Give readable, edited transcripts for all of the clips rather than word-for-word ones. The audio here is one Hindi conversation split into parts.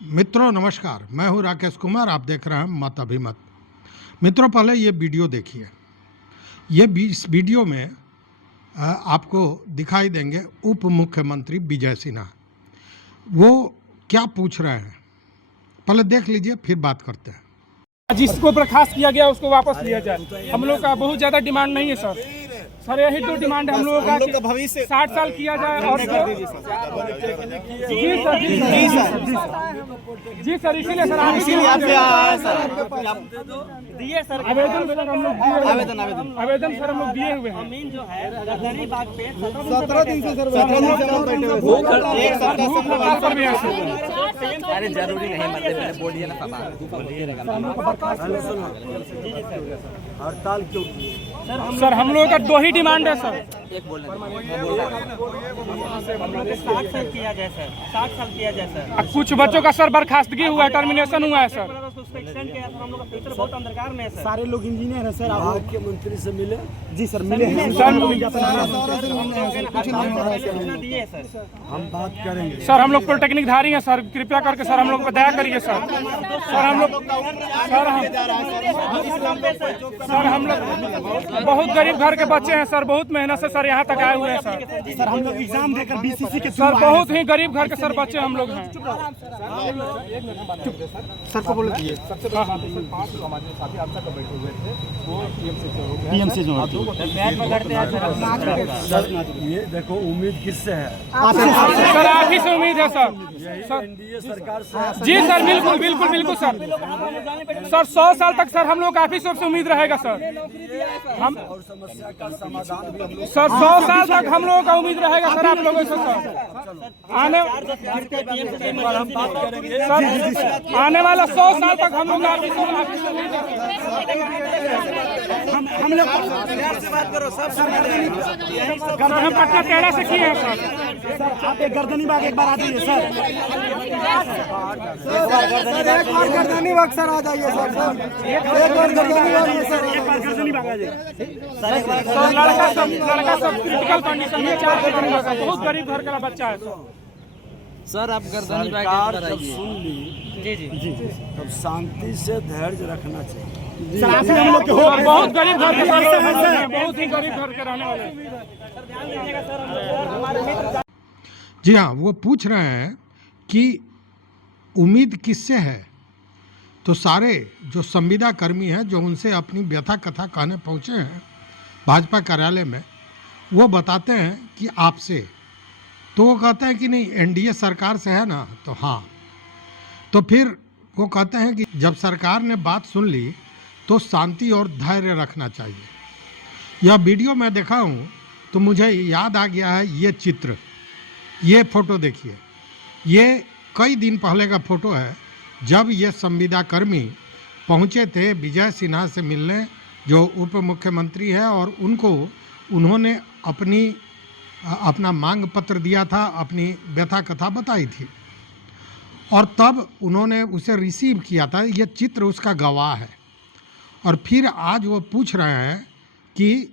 मित्रों नमस्कार, मैं हूं राकेश कुमार। आप देख रहे हैं मत अभिमत। मित्रों, पहले ये वीडियो देखिए। इस वीडियो में आपको दिखाई देंगे उप मुख्यमंत्री विजय सिन्हा। वो क्या पूछ रहे हैं, पहले देख लीजिए, फिर बात करते हैं। जिसको बर्खास्त किया गया उसको वापस लिया जाए। हम लोग का बहुत ज़्यादा डिमांड नहीं है सर यही तो डिमांड है हम लोगों का भविष्य 60 साल किया जाए। और जी सर इसीलिए सर दिए सर आवेदन सर हम लोग दिए हुए हैं। जो है गद्दारी बाग पे 17 दिन से सर अरे जरूरी नहीं मतलब बोलिए ना हड़ताल क्यों सर हम लोगों का दो ही डिमांड है सर। एक बोलने 60 साल किया जाए सर, 60 साल किया जाए सर। कुछ बच्चों का सर बर्खास्तगी हुआ है, टर्मिनेशन हुआ है सर। हम लोग का फ्यूचर बहुत अंधकार में है सर। सारे लोग इंजीनियर हैं सर। आप के मंत्री से मिले? जी सर मिले हैं सर। हम बात करेंगे सर। हम लोग पॉलिटेक्निक धारी हैं सर, कृपया करके सर हम लोग पर दया करिए सर। सर हम लोग बहुत गरीब घर के बच्चे हैं सर, बहुत मेहनत से सर यहाँ तक आए हुए हैं सर। सर हम लोग एग्जाम देकर बीसीसी के सर बहुत ही गरीब घर के सर बच्चे हम लोग हैं। सर को बोल दिए पीएमसी जो ये देखो उम्मीद किससे है? सर आप ही से उम्मीद है सर। एनडीए सरकार से। जी सर बिल्कुल बिल्कुल बिल्कुल सर। सर 100 साल तक सर हम लोग काफी से उम्मीद रहेगा सर। हम और समस्या का समाधान भी हम लोग सर 100 साल तक हम लोगों का उम्मीद रहेगा सर आप लोगों से सर। आने वाला 100 साल तक हम लोग हम लोग से बात करो सब हम पटना 13 से किए हैं सर। आप एक गर्दनी बाग एक बार आ जाइए सर। एक बार गर्दनी बाग सर आ जाइए सर। एक बार गर्दनी बाग सर, एक बार गर्दनी बाग आ जाइए सर। लड़का सब क्रिटिकल कंडीशन में 4 गर्दनी बाग है, बहुत गरीब घर का बच्चा है सर। आप गर्दनी बाग जब सुन ली जी तब शांति से धैर्य रखना चाहिए। सर बहुत गरीब घर के सर, बहुत ही गरीब घर के रहने वाले। जी हाँ, वो पूछ रहे हैं कि उम्मीद किससे है। तो सारे जो संविदा कर्मी हैं जो उनसे अपनी व्यथा कथा कहने पहुँचे हैं भाजपा कार्यालय में, वो बताते हैं कि आपसे। तो वो कहते हैं कि नहीं एनडीए सरकार से है ना, तो हाँ। तो फिर वो कहते हैं कि जब सरकार ने बात सुन ली तो शांति और धैर्य रखना चाहिए। यह वीडियो मैं देखा हूँ तो मुझे याद आ गया है ये चित्र, ये फ़ोटो देखिए। ये कई दिन पहले का फ़ोटो है जब ये संविदा कर्मी पहुँचे थे विजय सिन्हा से मिलने, जो उप मुख्यमंत्री है, और उन्होंने अपना मांग पत्र दिया था, अपनी व्यथा कथा बताई थी, और तब उन्होंने उसे रिसीव किया था। ये चित्र उसका गवाह है। और फिर आज वो पूछ रहे हैं कि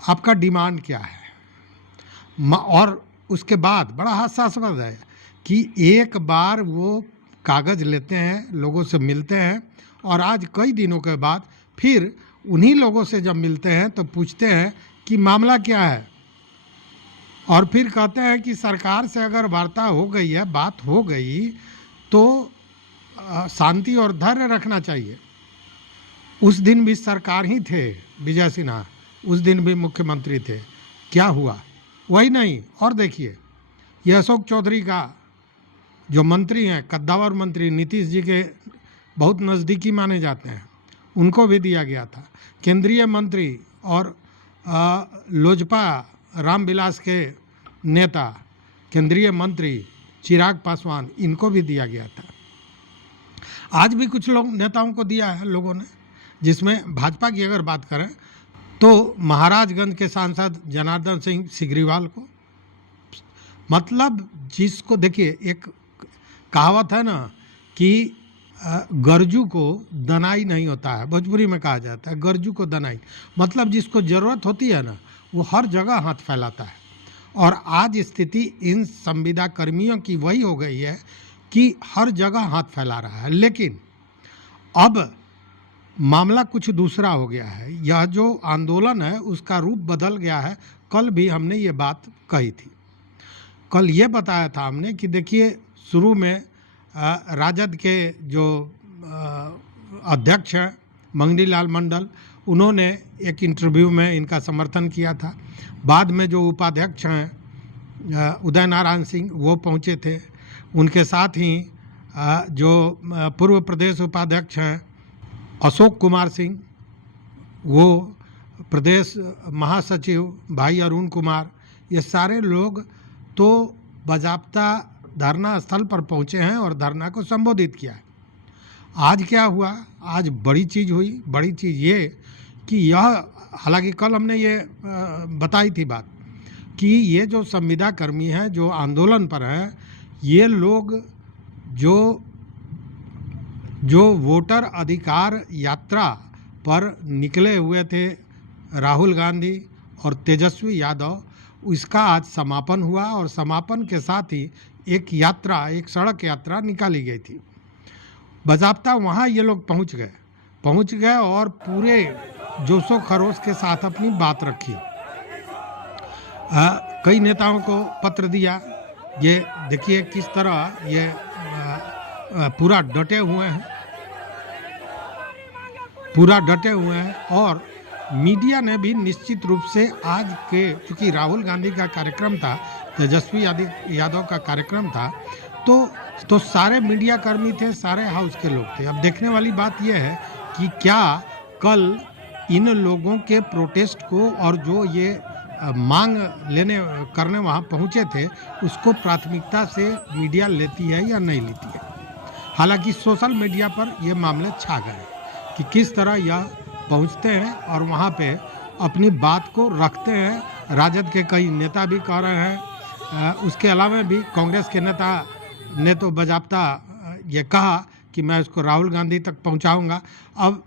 आपका डिमांड क्या है। और उसके बाद बड़ा हास्यास्पद है कि एक बार वो कागज़ लेते हैं, लोगों से मिलते हैं, और आज कई दिनों के बाद फिर उन्हीं लोगों से जब मिलते हैं तो पूछते हैं कि मामला क्या है। और फिर कहते हैं कि सरकार से अगर वार्ता हो गई है, बात हो गई, तो शांति और धैर्य रखना चाहिए। उस दिन भी सरकार ही थे विजय सिन्हा, उस दिन भी मुख्यमंत्री थे। क्या हुआ? वही नहीं। और देखिए, ये अशोक चौधरी का जो मंत्री हैं, कद्दावर मंत्री, नीतीश जी के बहुत नज़दीकी माने जाते हैं, उनको भी दिया गया था। केंद्रीय मंत्री और लोजपा रामविलास के नेता केंद्रीय मंत्री चिराग पासवान, इनको भी दिया गया था। आज भी कुछ लोग नेताओं को दिया है लोगों ने, जिसमें भाजपा की अगर बात करें तो महाराजगंज के सांसद जनार्दन सिंह सिग्रीवाल को। मतलब जिसको देखिए, एक कहावत है ना कि गरजू को दनाई नहीं होता है, भोजपुरी में कहा जाता है गरजू को दनाई। मतलब जिसको ज़रूरत होती है ना, वो हर जगह हाथ फैलाता है। और आज स्थिति इन संविदा कर्मियों की वही हो गई है कि हर जगह हाथ फैला रहा है, लेकिन अब मामला कुछ दूसरा हो गया है। यह जो आंदोलन है उसका रूप बदल गया है। कल भी हमने ये बात कही थी। कल ये बताया था हमने कि देखिए, शुरू में राजद के जो अध्यक्ष हैं मंगनी लाल मंडल, उन्होंने एक इंटरव्यू में इनका समर्थन किया था। बाद में जो उपाध्यक्ष हैं उदय नारायण सिंह, वो पहुँचे थे। उनके साथ ही जो पूर्व प्रदेश उपाध्यक्ष हैं अशोक कुमार सिंह, वो प्रदेश महासचिव भाई अरुण कुमार, ये सारे लोग तो बाज़ाब्ता धरना स्थल पर पहुँचे हैं और धरना को संबोधित किया है। आज क्या हुआ? आज बड़ी चीज़ हुई। बड़ी चीज़ ये कि यह, हालांकि कल हमने ये बताई थी बात कि ये जो संविदा कर्मी हैं जो आंदोलन पर हैं, ये लोग जो वोटर अधिकार यात्रा पर निकले हुए थे, राहुल गांधी और तेजस्वी यादव, इसका आज समापन हुआ और समापन के साथ ही एक यात्रा, एक सड़क यात्रा निकाली गई थी। बाज़ाब्ता वहाँ ये लोग पहुँच गए और पूरे जोशो खरोश के साथ अपनी बात रखी। कई नेताओं को पत्र दिया। ये देखिए किस तरह ये पूरा डटे हुए हैं और मीडिया ने भी निश्चित रूप से आज के, चूँकि राहुल गांधी का कार्यक्रम था, तेजस्वी यादव का कार्यक्रम था, तो सारे मीडिया कर्मी थे, सारे हाउस के लोग थे। अब देखने वाली बात यह है कि क्या कल इन लोगों के प्रोटेस्ट को और जो ये मांग करने वहाँ पहुँचे थे, उसको प्राथमिकता से मीडिया लेती है या नहीं लेती है। हालांकि सोशल मीडिया पर ये मामले छा गए कि किस तरह यह पहुँचते हैं और वहाँ पे अपनी बात को रखते हैं। राजद के कई नेता भी कह रहे हैं, उसके अलावा भी कांग्रेस के नेता ने तो बाज़ाब्ता ये कहा कि मैं इसको राहुल गांधी तक पहुंचाऊंगा। अब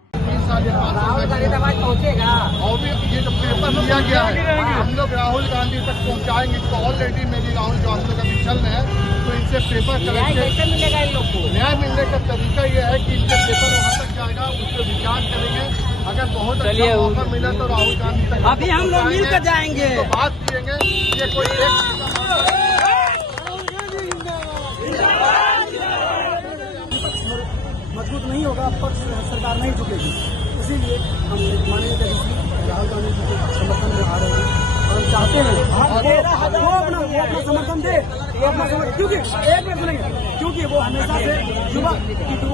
राहुल गांधी तक आज पहुंचेगा और भी ये जो पेपर लिया गया है, हम लोग राहुल गांधी तक पहुंचाएंगे। तो ऑलरेडी मेरी राहुल जो हम लोग अभी चल रहे हैं, तो इनसे पेपर न्याय कैसे मिलेगा इन लोग को? न्याय मिलने का तरीका ये है कि इनके पेपर वहाँ तक जाएगा, उस पर विचार करेंगे। अगर बहुत अच्छा ऑफर मिला तो राहुल गांधी तक अभी हम लोग मिलकर जाएंगे, तो बात करेंगे। ये कोई मजबूत नहीं होगा, पक्ष सरकार नहीं झुकेगी। इसीलिए हम माननीय तेजस्वी राहुल गांधी जी के समर्थन में आ रहे हैं और हम चाहते हैं वो अपना समर्थन दे, क्योंकि एक मिनट सुनेंगे, क्योंकि वो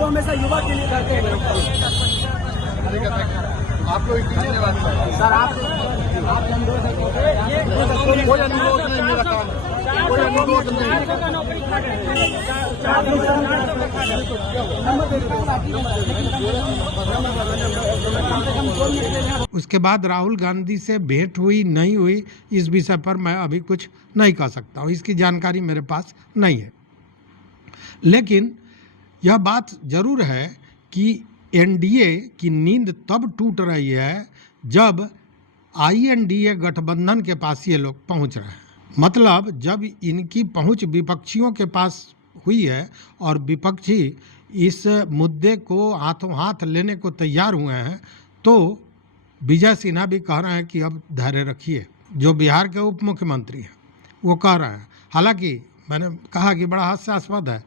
हमेशा युवा के लिए करते हैं। आप लोग सर, आप कोई अनुरोध नहीं, मेरा काम है, कोई अनुरोध नहीं। उसके बाद राहुल गांधी से भेंट हुई नहीं हुई, इस विषय पर मैं अभी कुछ नहीं कह सकता हूँ, इसकी जानकारी मेरे पास नहीं है। लेकिन यह बात जरूर है कि एनडीए की नींद तब टूट रही है जब आईएनडीए गठबंधन के पास ये लोग पहुंच रहे हैं। मतलब जब इनकी पहुंच विपक्षियों के पास हुई है और विपक्षी इस मुद्दे को हाथों हाथ लेने को तैयार हुए हैं, तो विजय सिन्हा भी कह रहे हैं कि अब धैर्य रखिए। जो बिहार के उप मुख्यमंत्री हैं वो कह रहे हैं, हालांकि मैंने कहा कि बड़ा हास्यास्पद है,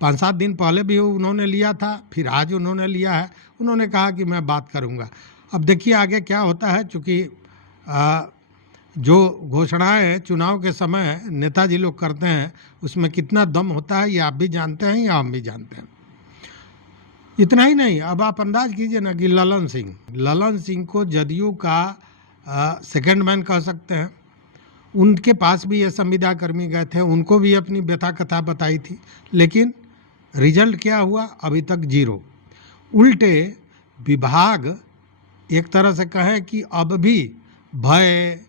5-7 दिन पहले भी उन्होंने लिया था, फिर आज उन्होंने लिया है। उन्होंने कहा कि मैं बात करूंगा। अब देखिए आगे क्या होता है, चूँकि जो घोषणाएं चुनाव के समय नेताजी लोग करते हैं, उसमें कितना दम होता है ये आप भी जानते हैं या हम भी जानते हैं। इतना ही नहीं, अब आप अंदाज कीजिए ना कि ललन सिंह को जदयू का सेकंड मैन कह सकते हैं। उनके पास भी ये संविदा कर्मी गए थे, उनको भी अपनी व्यथा कथा बताई थी, लेकिन रिजल्ट क्या हुआ? अभी तक 0। उल्टे विभाग एक तरह से कहें कि अब भी भय,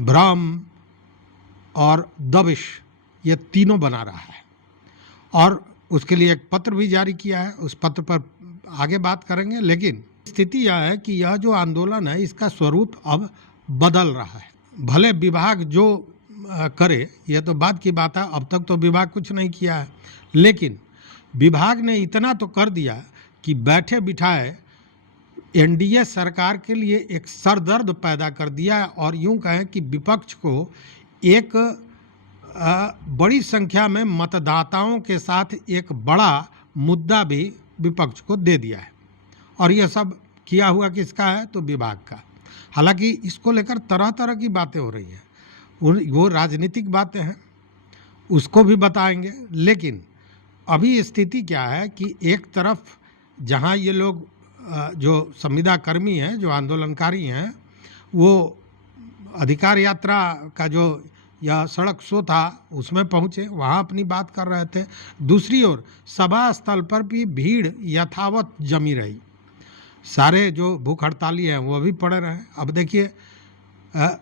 भ्रम और दबिश, ये तीनों बना रहा है और उसके लिए एक पत्र भी जारी किया है। उस पत्र पर आगे बात करेंगे। लेकिन स्थिति यह है कि यह जो आंदोलन है इसका स्वरूप अब बदल रहा है। भले विभाग जो करे ये तो बात की बात है। अब तक तो विभाग कुछ नहीं किया है, लेकिन विभाग ने इतना तो कर दिया कि बैठे बिठाए एनडीए सरकार के लिए एक सरदर्द पैदा कर दिया है। और यूं कहें कि विपक्ष को एक बड़ी संख्या में मतदाताओं के साथ एक बड़ा मुद्दा भी विपक्ष को दे दिया है। और यह सब किया हुआ किसका है? तो विभाग का। हालांकि इसको लेकर तरह तरह की बातें हो रही हैं, वो राजनीतिक बातें हैं, उसको भी बताएंगे। लेकिन अभी स्थिति क्या है कि एक तरफ जहां ये लोग जो संविदा कर्मी हैं, जो आंदोलनकारी हैं, वो अधिकार यात्रा का जो या सड़क शो था उसमें पहुंचे, वहां अपनी बात कर रहे थे। दूसरी ओर सभा स्थल पर भी भीड़ यथावत जमी रही। सारे जो भूख हड़ताली हैं वो भी पड़े रहे। अब देखिए,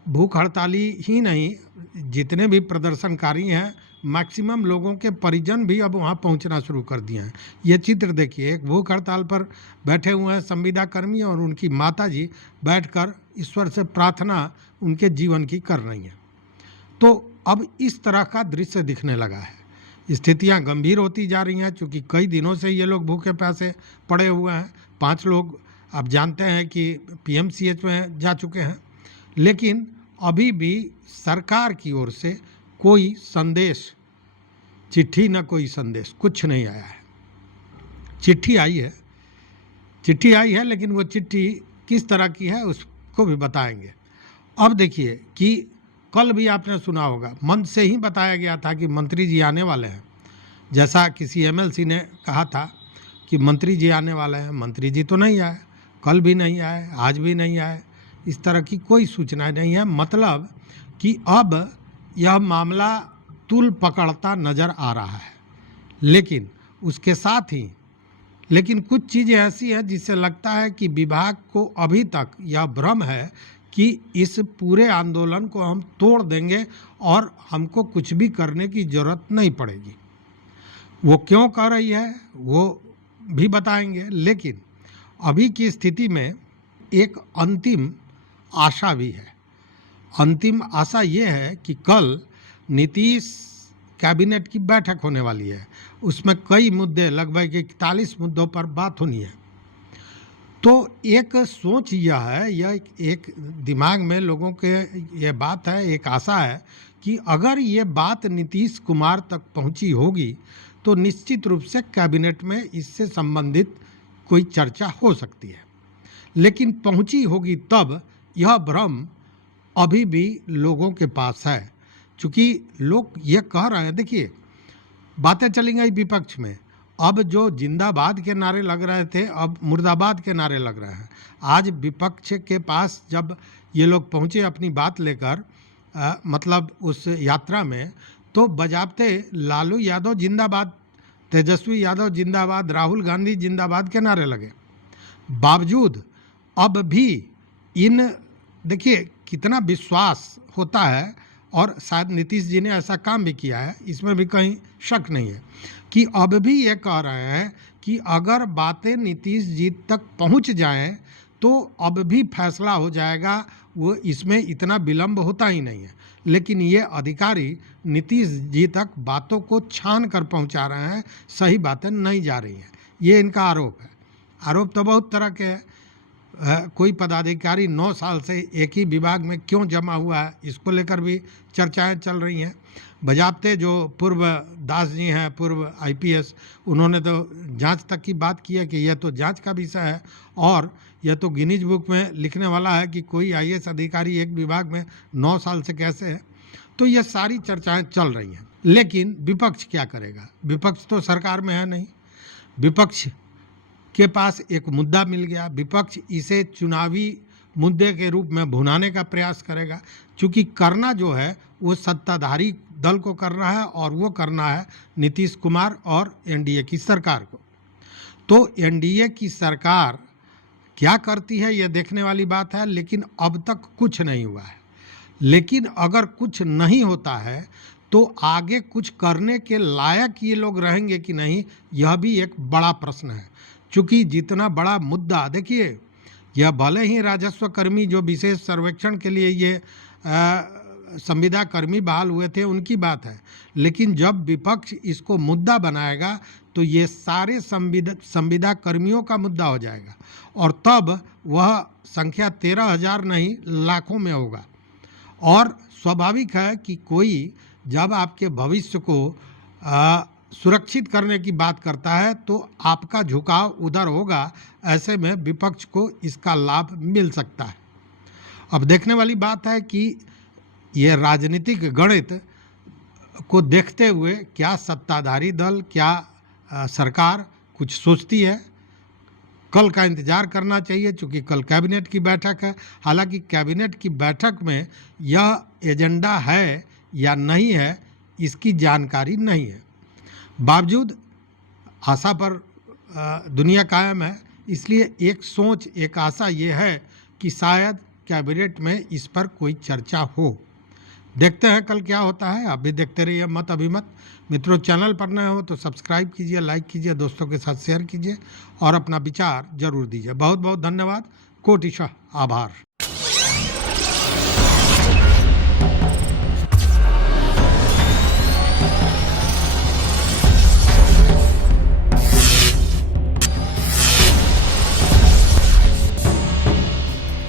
भूख हड़ताली ही नहीं, जितने भी प्रदर्शनकारी हैं मैक्सिमम लोगों के परिजन भी अब वहाँ पहुँचना शुरू कर दिए हैं। ये चित्र देखिए, एक भूख हड़ताल पर बैठे हुए हैं संविदा कर्मी और उनकी माताजी बैठकर ईश्वर से प्रार्थना उनके जीवन की कर रही हैं। तो अब इस तरह का दृश्य दिखने लगा है। स्थितियाँ गंभीर होती जा रही हैं, चूँकि कई दिनों से ये लोग भूखे प्यासे पड़े हुए हैं। 5 लोग आप जानते हैं कि पीएमसीएच में जा चुके हैं, लेकिन अभी भी सरकार की ओर से कोई संदेश, चिट्ठी न कोई संदेश, कुछ नहीं आया है। चिट्ठी आई है, लेकिन वो चिट्ठी किस तरह की है उसको भी बताएंगे। अब देखिए कि कल भी आपने सुना होगा, मंच से ही बताया गया था कि मंत्री जी आने वाले हैं। जैसा किसी एमएलसी ने कहा था कि मंत्री जी आने वाले हैं, मंत्री जी तो नहीं आए, कल भी नहीं आए, आज भी नहीं आए। इस तरह की कोई सूचना नहीं है। मतलब कि अब यह मामला तूल पकड़ता नज़र आ रहा है। लेकिन उसके साथ ही कुछ चीज़ें ऐसी हैं जिससे लगता है कि विभाग को अभी तक यह भ्रम है कि इस पूरे आंदोलन को हम तोड़ देंगे और हमको कुछ भी करने की ज़रूरत नहीं पड़ेगी। वो क्यों कर रही है वो भी बताएंगे। लेकिन अभी की स्थिति में एक अंतिम आशा भी है। अंतिम आशा ये है कि कल नीतीश कैबिनेट की बैठक होने वाली है। उसमें कई मुद्दे, लगभग 41 मुद्दों पर बात होनी है। तो एक सोच यह है, यह एक दिमाग में लोगों के ये बात है, एक आशा है कि अगर ये बात नीतीश कुमार तक पहुंची होगी तो निश्चित रूप से कैबिनेट में इससे संबंधित कोई चर्चा हो सकती है। लेकिन पहुंची होगी तब, यह भ्रम अभी भी लोगों के पास है। चूँकि लोग ये कह रहे हैं, देखिए बातें चली गई विपक्ष में, अब जो जिंदाबाद के नारे लग रहे थे अब मुर्दाबाद के नारे लग रहे हैं। आज विपक्ष के पास जब ये लोग पहुँचे अपनी बात लेकर, मतलब उस यात्रा में, तो बजाबते लालू यादव जिंदाबाद, तेजस्वी यादव जिंदाबाद, राहुल गांधी जिंदाबाद के नारे लगे। बावजूद अब भी देखिए कितना विश्वास होता है, और शायद नीतीश जी ने ऐसा काम भी किया है, इसमें भी कहीं शक नहीं है, कि अब भी ये कह रहे हैं कि अगर बातें नीतीश जी तक पहुंच जाएं तो अब भी फैसला हो जाएगा। वो इसमें इतना विलंब होता ही नहीं है। लेकिन ये अधिकारी नीतीश जी तक बातों को छान कर पहुंचा रहे हैं, सही बातें नहीं जा रही हैं। ये इनका आरोप है। आरोप तो बहुत तरह के हैं। कोई पदाधिकारी 9 साल से एक ही विभाग में क्यों जमा हुआ है, इसको लेकर भी चर्चाएं चल रही हैं। बजाबते जो पूर्व दास जी हैं, पूर्व आईपीएस, उन्होंने तो जांच तक की बात की है कि यह तो जांच का विषय है और यह तो गिनीज बुक में लिखने वाला है कि कोई आईएएस अधिकारी एक विभाग में 9 साल से कैसे है। तो ये सारी चर्चाएं चल रही हैं। लेकिन विपक्ष क्या करेगा? विपक्ष तो सरकार में है नहीं। विपक्ष के पास एक मुद्दा मिल गया, विपक्ष इसे चुनावी मुद्दे के रूप में भुनाने का प्रयास करेगा। चूँकि करना जो है वो सत्ताधारी दल को करना है, और वो करना है नीतीश कुमार और एनडीए की सरकार को। तो एनडीए की सरकार क्या करती है ये देखने वाली बात है। लेकिन अब तक कुछ नहीं हुआ है। लेकिन अगर कुछ नहीं होता है तो आगे कुछ करने के लायक ये लोग रहेंगे कि नहीं, यह भी एक बड़ा प्रश्न है। चूँकि जितना बड़ा मुद्दा, देखिए यह भले ही राजस्व कर्मी जो विशेष सर्वेक्षण के लिए ये संविदा कर्मी बहाल हुए थे उनकी बात है, लेकिन जब विपक्ष इसको मुद्दा बनाएगा तो ये सारे संविदा कर्मियों का मुद्दा हो जाएगा और तब वह संख्या 13,000 नहीं लाखों में होगा। और स्वाभाविक है कि कोई जब आपके भविष्य को सुरक्षित करने की बात करता है तो आपका झुकाव उधर होगा। ऐसे में विपक्ष को इसका लाभ मिल सकता है। अब देखने वाली बात है कि ये राजनीतिक गणित को देखते हुए क्या सत्ताधारी दल, क्या सरकार कुछ सोचती है। कल का इंतज़ार करना चाहिए, चूँकि कल कैबिनेट की बैठक है। हालांकि कैबिनेट की बैठक में यह एजेंडा है या नहीं है इसकी जानकारी नहीं है। बावजूद आशा पर दुनिया कायम है, इसलिए एक सोच, एक आशा ये है कि शायद कैबिनेट में इस पर कोई चर्चा हो। देखते हैं कल क्या होता है। आप भी देखते रहिए मत अभिमत। मित्रों, चैनल पर नए हो तो सब्सक्राइब कीजिए, लाइक कीजिए, दोस्तों के साथ शेयर कीजिए और अपना विचार जरूर दीजिए। बहुत बहुत धन्यवाद, कोटिशः आभार।